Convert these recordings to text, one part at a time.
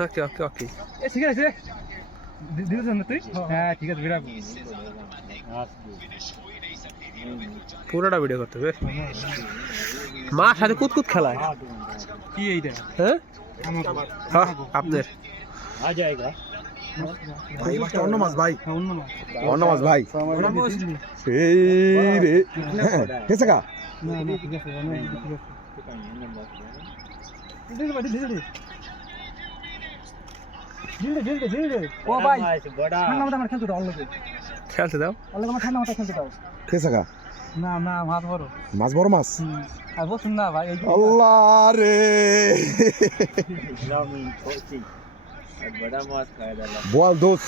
ওকে ওকে ওকে ঠিক আছে দিদিস না তুই হ্যাঁ ঠিক আছে বিরাট পুরোটা ভিডিও করতে হবে মা সাথে কুতকুত খেলায় কি এইটা হ্যাঁ হ্যাঁ আপনার आ जाएगा ভাই মাছটা অন্য মাছ ভাই অন্য মাছ অন্য মাছ ভাই সেই রে কেসে কা না না ঠিক আছে না ঠিক আছে দিলে ও ভাই ঠান্ডা মাথা আমার খেলতে দাও অল্লকে খেলতে দাও অল্লকে আমার ঠান্ডা মাথা খেলতে দাও কেসে কা না না মাছ বড় মাছ আর বসুন না ভাই আল্লাহ রে बड़ा माछ खाया डाला বল দোস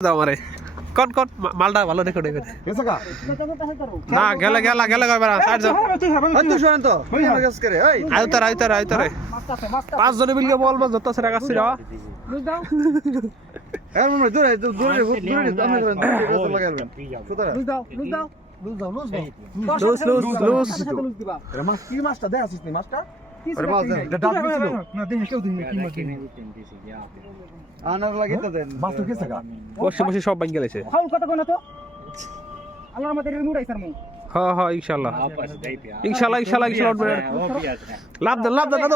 দাও আমারে কোন কোন মালটা ভালো দেখো দেখো কেসে কা না গেলে গেলা গেলে কইবা সাইড যাও তুই শুনেন তো ওই আমার কাছে করে এই আইতারে পাঁচ জনে মিলকে বলবো যত সেরা কাছে যাও লুজ দাও এর মনে দূরে আপনি লাগাবেন সুতরাং লুজ দাও লুজ দিবা এর মাছ কি মাছটা দেখাছিস নি মাছটা আরে মাছ দেন এটা ডাক দিছিল না দেখে কেউ দিন কি মাছ आनर लगे तो देन মাছ তো কেসে কা বসে বসে সব ভাঙ গেলেছে খাও কত কোন তো আল্লাহর মতে রিমুট আইছার মু হ্যাঁ হ্যাঁ ইনশাআল্লাহ वापस गई पे ইনশাআল্লাহ উঠবে वो भी आज है লাভ দাও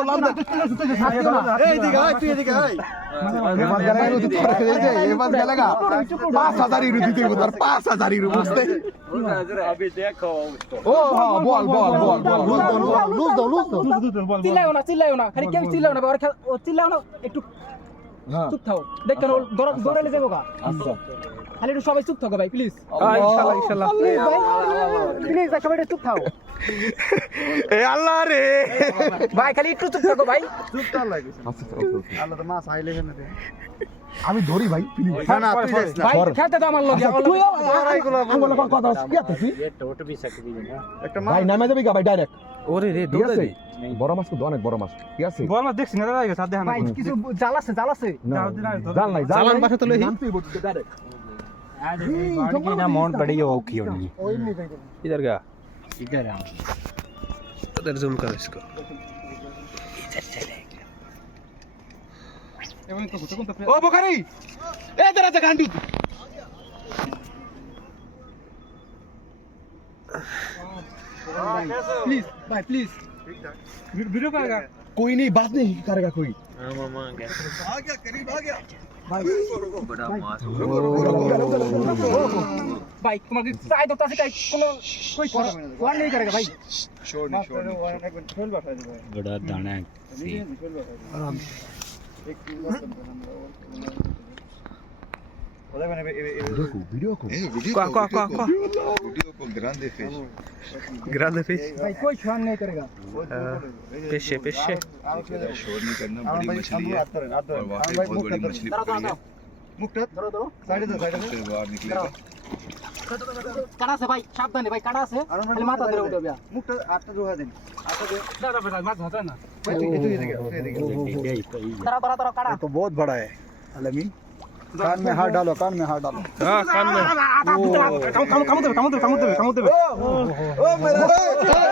এই দিকে আয় তুই এদিকে আয় এবার গেলে রুটি তোরা খেয়ে যায় এবার গেলে গা 5000 রুটি তুই উধার 5000 রুটি বুঝতে अभी देखो उसको ও বল লুজ দাও চিল্লাইও না খালি কেউ চিল্লাইও না ওর ও চিল্লাইও না একটু হ্যাঁ চুপ থাও দেখেন ও দৌড়ালে যাবো গা আচ্ছা খালি একটু সবাই চুপ থাকো ভাই প্লিজ ইনশাআল্লাহ প্লিজ সবাই একটু চুপ থাও এ আল্লাহ রে ভাই খালি একটু চুপ থাকো ভাই আচ্ছা আল্লাহ তো মাছ আইলে কেন আমি ধরি ভাই না তুই যাস না ভাই খেতে দাও আমার লগে তুই আঙ্গুল কথা কি আছে তুই ये टोट भी सकती है ना একটা ভাই নামে যাবি ভাই ডাইরেক্ট ওরে রে ঠিক আছে বড় মাছ তো অনেক বড় মাছ ঠিক আছে বল না দেখছ না দাদা সাথে দেখা ভাই কিছু জাল আছে জাল নাই জালান পাশে তো লই নামতেই বলতে ডাইরেক্ট आज बाड़ी की ना माउंट पड़ी है वो की होनी ওই নি ভাই इधर का इधर आ उधर जूम करो इसको ও বোকারি এ তোরা তো গান্ডু प्लीज भाई प्लीज वीडियो करेगा कोई नहीं बात नहीं करेगा कोई हां मामा आ गया करीब आ गया भाई बड़ा माछ भाई तुम्हारे साइड होता से कोनो कोई वन नहीं करेगा भाई छोड़ बड़ा दाना है आराम देखो वीडियो को Qua. वीडियो को grande fish grande fish भाई कोई छुआन नहीं करेगा pesce शोर नहीं करना बड़ी मछली है और वाकई बहुत बड़ी मछली पकड़ी है मुक्ता धरो साइड से बाहर निकलेगा काड़ा से भाई सावधान भाई काड़ा से खाली माथा धरे उठो बिया मुक्त आटा जो है दिन आटा दे दादा बेटा मत होता ना तरह काड़ा तो बहुत बड़ा है अलमीन कान में हाथ डालो हां कान में काम देबे ओ मेरा